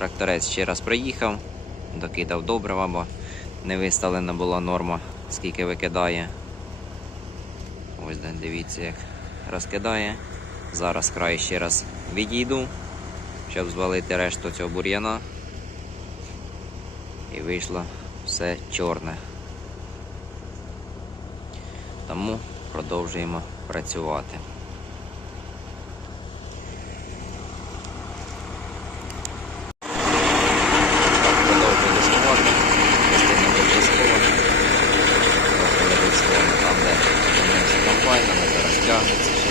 Тракторець ще раз проїхав, докидав добрива, бо не виставлена була норма, скільки викидає. Ось дивіться, як розкидає. Зараз край ще раз відійду, щоб звалити решту цього бур'яна. І вийшло все чорне. Тому продовжуємо працювати. Тягнеться ще.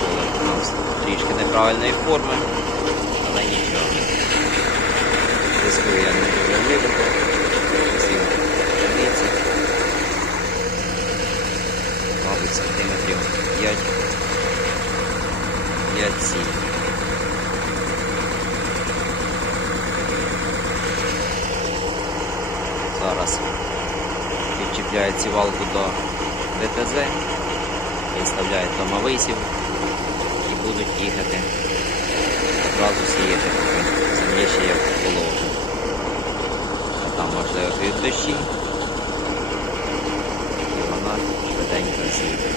Поле у нас трішки неправильної форми, але нічого. Дискую я не дуже глибоко. Сів пшениці. Мабуть, сантиметрів 5. 5-7. Зараз підчіпляють сівалку до ДТЗ, виставляють домовисів і будуть їхати одразу сіяти, поки землі ще є положено. А там можливо підуть дощі, і вона швиденько зійде.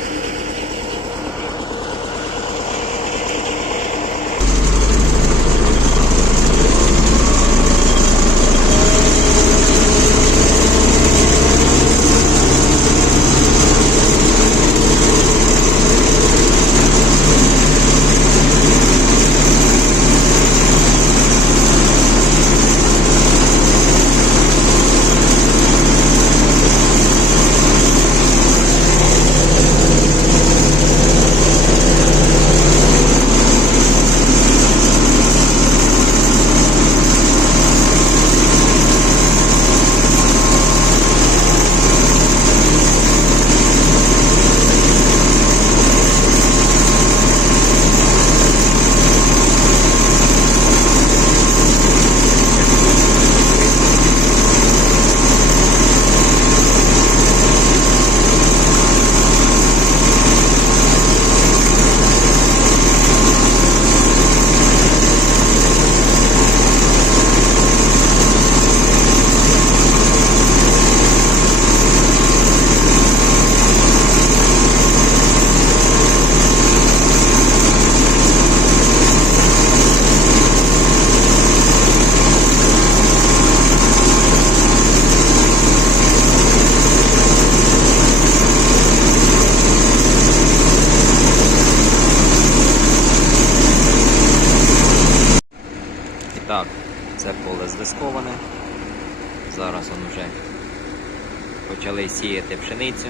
І так, це поле здисковане. Зараз он вже почали сіяти пшеницю.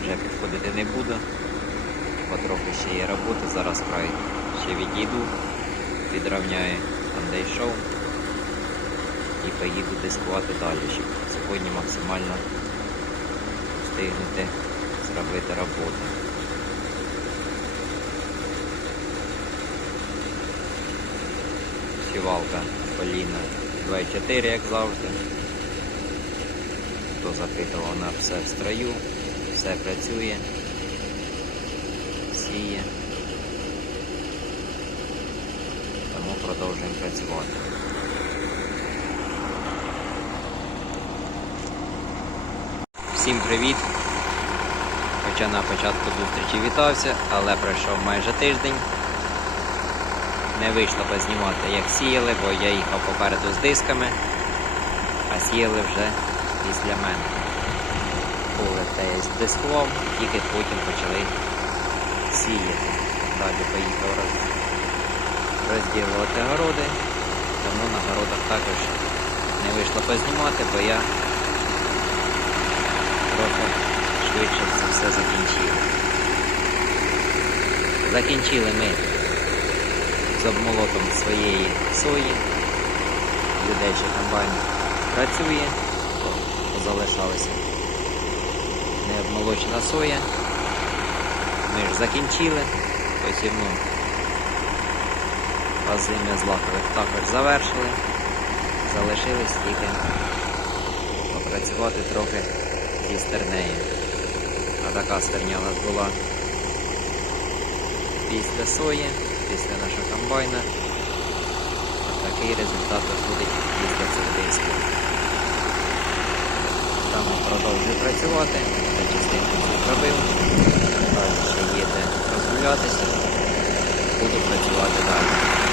Вже підходити не буду. Потрохи ще є роботи, зараз край ще відійду, підравняю там, де йшов. І поїду дискувати далі, щоб сьогодні максимально встигнути зробити роботу. Сівалка Поліна 2.4, як завжди. Хто запитував, вона все в строю, все працює, сіє. Тому продовжуємо працювати. Всім привіт! Хоча на початку зустрічі вітався, але пройшов майже тиждень. Не вийшло познімати, як сіяли, бо я їхав попереду з дисками, а сіяли вже після мене. Поле те я здискував, тільки потім почали сіяти. Далі поїхав роз... розділувати городи, тому на городах також не вийшло познімати, бо я трохи швидше це все закінчив. Закінчили ми з обмолотом своєї сої. Ще комбайн працює, залишалася необмолочена соя. Ми ж закінчили, посівну озим'я злакових також завершили. Залишилось тільки попрацювати трохи зі стернею. А така стерня у нас була після сої, після нашого комбайна. Такий результат виходить після цих дисків. Там продовжую працювати, та частинку зробив. Далі є розгулятися. Буду працювати далі.